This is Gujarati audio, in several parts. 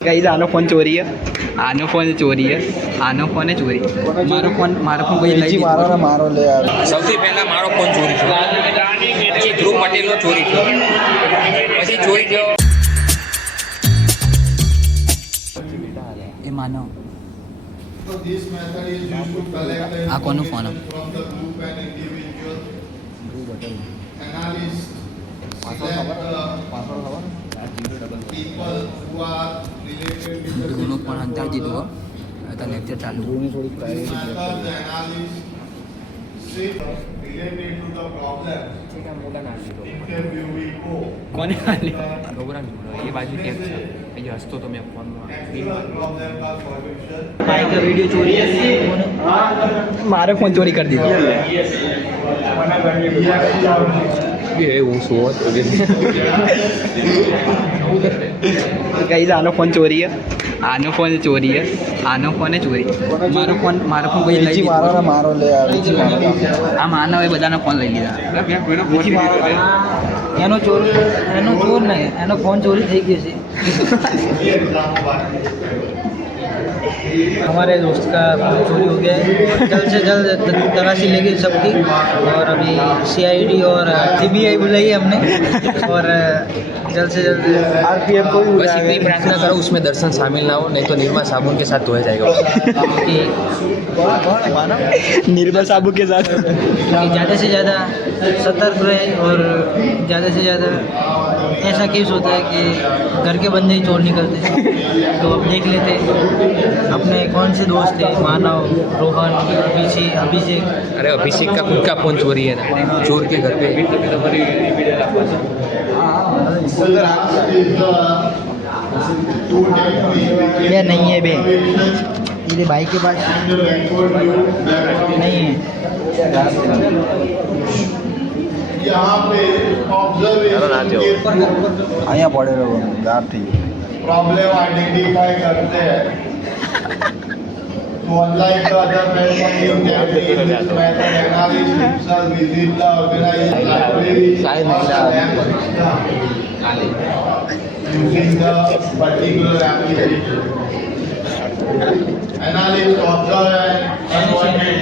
गाइस आनो फोन चोरी है, आनो फोन चोरी है, आनो फोन है चोरी। मारो फोन कोई लई मारो ना मारो ले यार। સૌથી પહેલા મારો ફોન ચોરી થયો, પછી ધ્રુવ પટેલનો ચોરી થયો, પછી ચોરી થયો એ માનો So this method is used to collect the આ કોનો phone information from the group and individual. Analyst select the people who are related with the ધ્રુવનો ફોન અંતર દીધો હતા લેક્ચર ચાલુ this method. The analyst sit related to the problem. Interviewee go. કોને આલી એ બાજુ કેમ છે એ હસતો તો મેં ફોનમાં Critical problem का solution. भाई का वीडियो चोरी है, मारे फोन चोरी कर दिया। गाइस आनो फोन चोरी है, आनो फोन चोरी है, आनो फोन है चोरी। मारो फोन कोई लई નીચી મારો ના મારો લે યાર નીચી મારો આ માનવ એ બધાનો ફોન લઈ લીધા। એનો ચોર નહીં, એનો ફોન ચોરી થઈ ગયો છે। हमारे दोस्त का फोन चोरी हो गया है। जल्द से जल्द तलाशी लेगी सबकी, और अभी CID और CBI बुलाई है हमने, और जल्द से जल्द RPF को भी बस इतनी प्रार्थना करो उसमें दर्शन शामिल ना हो, नहीं तो निर्मा साबुन के साथ धोया जाएगा। कि निर्मल साबू के साथ ज़्यादा से ज़्यादा सतर्क रहे, और ज़्यादा से ज़्यादा ऐसा केस होता है कि घर के बंदे ही चोर निकलते हैं। तो अब देख लेते अपने कौन से दोस्त थे, मानव, रोहन, अभिषेक। अरे अभिषेक का खुद का फोन चोरी है ना, चोर के घर पे ये नहीं है बे, मेरे भाई के पास नहीं है। यहाँ पे ऑब्जर्वेशन અહીંયા પડે રહ્યો ગાર થઈ ગયો प्रॉब्लम आइडेंटिफाई करते हैं। So unlike the other method used in this method, analyst himself visit the organized library using the particular application. Analyst observe and unwanted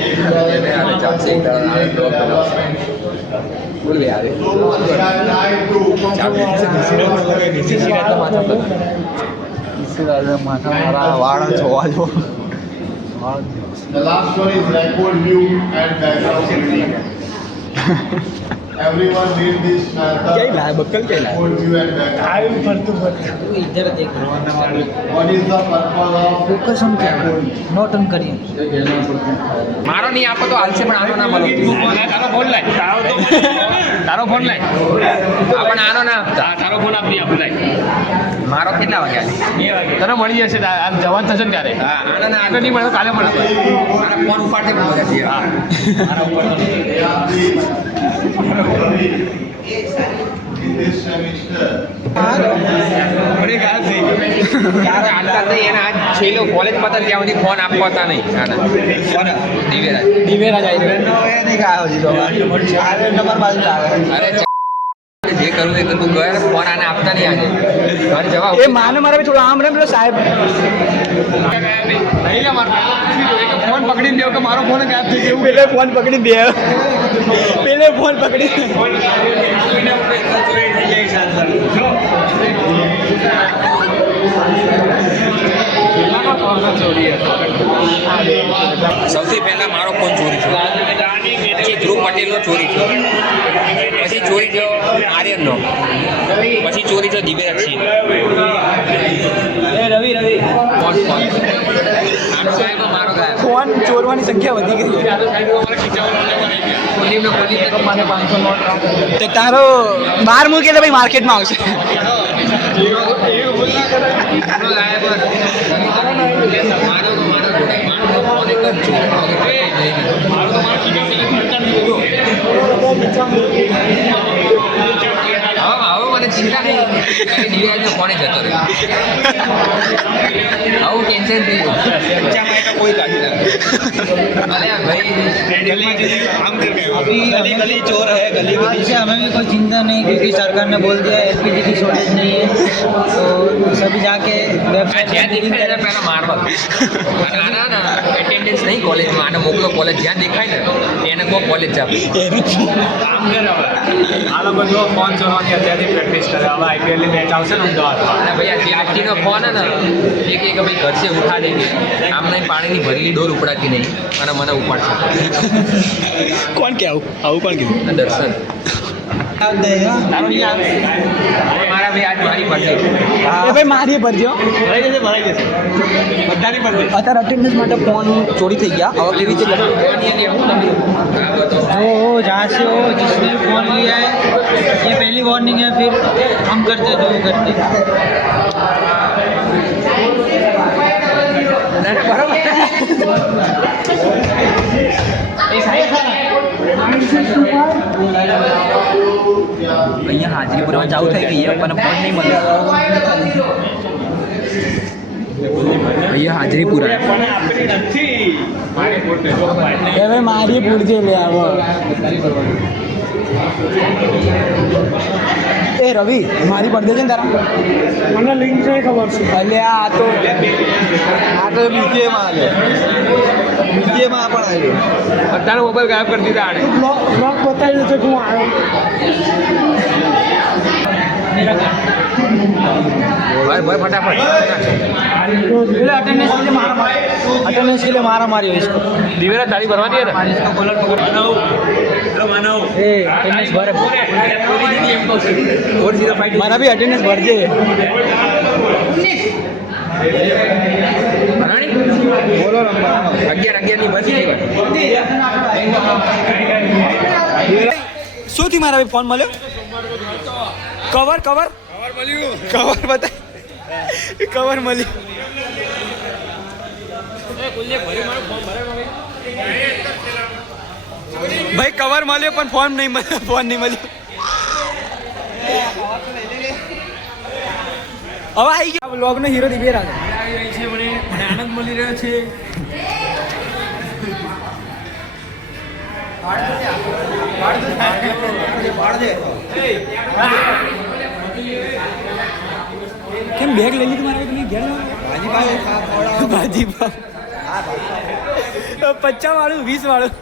development. So we are trying to માથા મારા વાળ જોવા જો The last one is record view and background reading. Everyone read this method. Record view and background. तू इधर देख रहा What is the purpose of focus हम क्या नोट ऑन करिए। મારો નહીં આપો તો હાલશે, પણ આનો ના મળો। તારો ફોન લાય, તારો ફોન લાય, પણ આનો ના આપતા। તારો ફોન આપી આપું લાય। મારો કેટલા વાગ્યા તને મળી જશે, આમ જવાન થશે ને ત્યારે। હા આનો ના આગળ નહીં મળે, કાલે મળે। મારા ફોન ઉપાડતે મજા છે। હા મારા ઉપર in this semester? ત્યારે આટલા નહીં, એને આજ છેલ્લો કોલેજમાં હતા ત્યાં સુધી ફોન આપવા નહીં। દિવ્યરાજ દિવેરા જાય નહીં આવ્યો જીતો નંબર બાજુ આવે અરે જે કરવું એ કરવું, ગયા ફોન આને આપતા નહીં આજે ઘર જવા। એ માનો મારા થોડો આમ રમ સાહેબ ફોન પકડી દેવો કે મારો ફોન ગાયબ થઈ ગયો। પેલે ફોન પકડી દે, પેલે ફોન પકડી સૌથી પહેલા મારો ફોન ચોરી થયો, પછી ધ્રુવ પટેલનો ચોરી થયો, પછી ચોરી થયો આર્યનનો, પછી ચોરી થયો દિવ્યરાજ સિંહ। રવિ મારો ગાયબ। ફોન ચોરવાની સંખ્યા વધી ગઈ મને 500 નોટ તો તારો બહાર મૂકે તો ભાઈ માર્કેટમાં આવશે મને ચિંતા નહીં, દિવ્યાનો ફોને જતો રહ્યો। આવું ટેન્શન થઈ ગયું। कोई काटी ना अरे भाई गली गली चोर है गली गली इससे हमें भी कोई चिंता नहीं, क्योंकि सरकार ने बोल दिया एलपीजी की शॉर्टेज नहीं है, तो सभी जाके જ્યાં દેખાય ને પહેલા મારવા આના ના એટેન્ડન્સ નહીં કોલેજમાં આને મોકલો કોલેજ જ્યાં દેખાય ને એને કહો કોલેજ જાવ કામ કરે હવે આ લોકો જો ફોન ચોરવાની અત્યારથી પ્રેક્ટિસ કરે. હવે આઈપીએલ ની મેચ આવશે ને અમદાવાદમાં, અને ભાઈ આ જીએસટીનો ફોન હે ને એક એક ભાઈ ઘર से उठा देंगे આમને પાણીની ભરેલી ડોલ ઉપડાતી નહીં અને મને ઉપાડશે કોણ કે આવું કોણ કીધું? દર્શન મારા ભાઈ આજ મારી પડશે એ ભાઈ મારી ભરજો. ભરાઈ જશે બધાની પર અત્યારે અટેન્ડન્સ માટે ફોન ચોરી થઈ ગયા. હવે કેવી રીતે जो हो जहाँ से हो जिसने भी फ़ोन लिया है, ये पहली वार्निंग है, फिर हम करते जो करते. અહીંયા હાજરી પુરાવા ચાલુ થઈ ગઈ છે પણ ફોન નહીં મળ્યો. અહીંયા હાજરી પુરાય હવે મારી પૂરજે લે આવો. એ રવિ મારી પડદે છે ને તારા? મને લિંક નહીં ખબર છે. એટલે આ તો બીજેમાં આવ્યો, બીજેમાં પણ આવ્યો. બધાનો મોબાઈલ ગાયબ કરી દીધા આને બ્લોક બતાવી દેજો કે હું આવ્યો. ભાઈ ભાઈ ફટાફટ अटेंडेंस के लिए मारा मारी हो इसको. દિવેલા તારી ભરવાની હે ને इसको कॉलर पकड़ ए अटेंडेंस भर મારા બી અટેન્ડન્સ ભરજે. ભરાણી બોલો 11 ની ભરતી શું થી મારા ભાઈ ફોન મળ્યો? કવર કવર મળ્યું. કવર બતા કવર મળ્યું. ભાઈ કવર મળ્યો પણ ફોન નહીં મળ્યો. ફોન નહીં મળ્યો. હવે આવી ગયા વ્લોગનો હીરો દિવ્ય રાજા. આનંદ મળી રહ્યો છે. કેમ બેગ લઈ લીધું મારા તમે ઘેર ભાજી ભાવ 50 વાળું 20 વાળું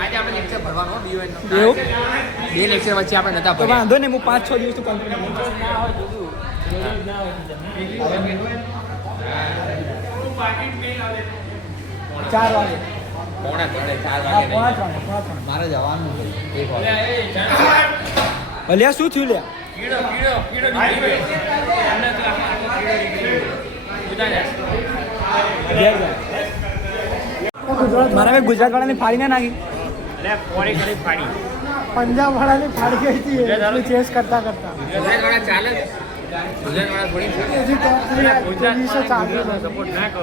આજે આપણે લેક્ચર ભરવાનો બીઓએન એવું બે લેક્ચર વચ્ચે આપણે નતા તો ભર્યા વાંધો નહીં હું 5-6 દિવસ તો કંટ્રોલ 4 વાગે પોણા 3 મારે જવાનું અલ્યા શું થયું લ્યા? મારા ભાઈ ગુજરાત વાળાને ફાડી ના નાખી. पंजाब वाला ने फाड़ गई थी चेस करता करता. ગુજરાતવાળા ચાલે ગુજરાતવાળા થોડી સપોર્ટ ના કરો.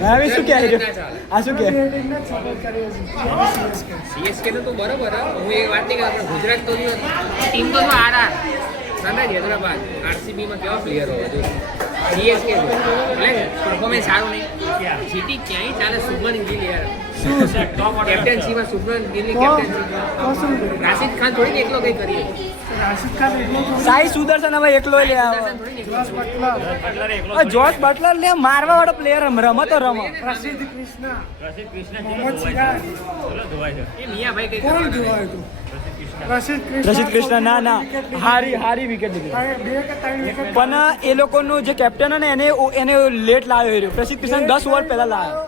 હવે શું કહે છે? આ શું કહે? સીએસકે તો બરોબર હે. હું એ વાત નહીં કે ગુજરાત તો ટીમ તો આરઆર સનરાઈઝ હૈદરાબાદ આરસીબી માં કેવા પ્લેયર હોય છે. સીએસકે એટલે પરફોર્મન્સ સારું નહીં. જીટી ક્યાંય ચાલે. શુભમન ગિલ યાર કેપ્ટનસીમાં શુભમન ગિલની કેપ્ટનસી રાશિદ ખાન થોડી એકલો કઈ કરીએ. સાઈ સુદર્શન હવે એકલો લે આવો. જોશ બટલર લે મારવા વાળો પ્લેયર રમત તો રમો. प्रसिद्ध कृष्णा પ્રસિદ્ધ કૃષ્ણ मोहम्मद सिराज ચલો ધોવાય છે. એ મિયાભાઈ કઈ कौन કરવાનું जोड़ा है तू प्रसिद्ध રશીદ કૃષ્ણ ના ના હારી વિકેટ લીધી. बे के 3 विकेट પણ એ લોકોનું જે કેપ્ટન ને એને લેટ લાવ્યો રહ્યો. પ્રસિદ્ધ કૃષ્ણ 10 ઓવર પહેલા લાવ્યો.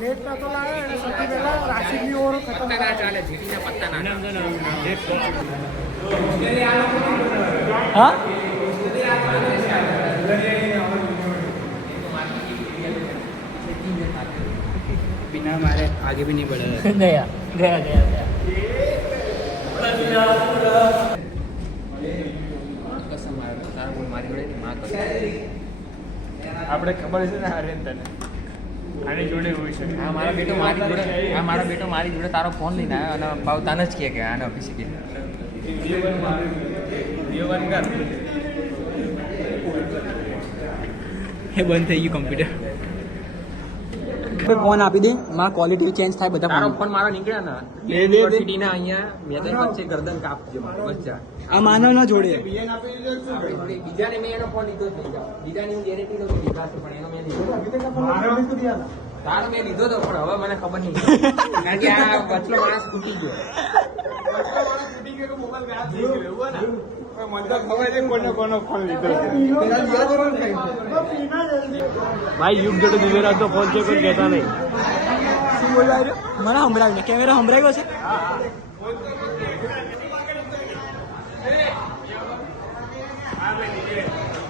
नेट पे तो लाया है सबसे पहला राशिद भी ओवर खत्म પત્તા ના ચાલે. જીટીના પત્તા ના ચાલે. હા बिना मारे आगे भी नहीं बढ़ा. गया આપણે ખબર છે ને હરેન તને આની જોડે હોય છે. આ મારો બેટો મારી જોડે તારો ફોન લઈને આવ્યો અને પાવ તાને જ કહે કે આને ઓફિસે કે એ બંધ થઈ ગયું કમ્પ્યુટર ફોન આપી દે મારા ક્વોલિટી ચેન્જ થાય બધા તારો phone. ફોન મારો નીકળ્યા ને દે. યુનિવર્સિટીના અહીંયા મેદાન વચ્ચે ગરદન કાપજો મારો બસ જા. આ માનવ ના જોડે બીજાને મેં એનો ફોન લીધો જ નહીં. બીજાની હું ગેરંટી નહોતી લીધા છે, પણ એનો મેં લીધો. તારો મેં લીધો તો પણ હવે મને ખબર નહીં કારણ કે આ વચલો માણસ તૂટી ગયો. ભાઈ યુગ જોડે દિવેરા તો ફોન છે કોઈ કહેતા નહીં. શું બોલવા આવ્યો મને સંભળાવ્યું ને કેમેરા સંભળાવ્યો છે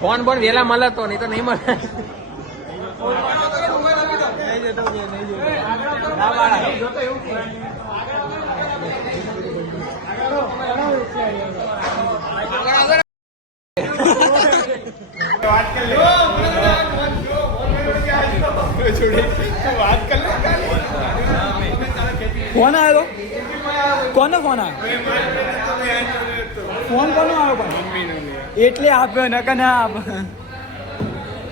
ફોન બોન વેલા મળે તો નહીં તો નહીં મળે. ફોન આવ્યો કોનો ફોન આવ્યો ફોન કોનો આવ્યો પણ એટલે આપ્યો નકર ના આપ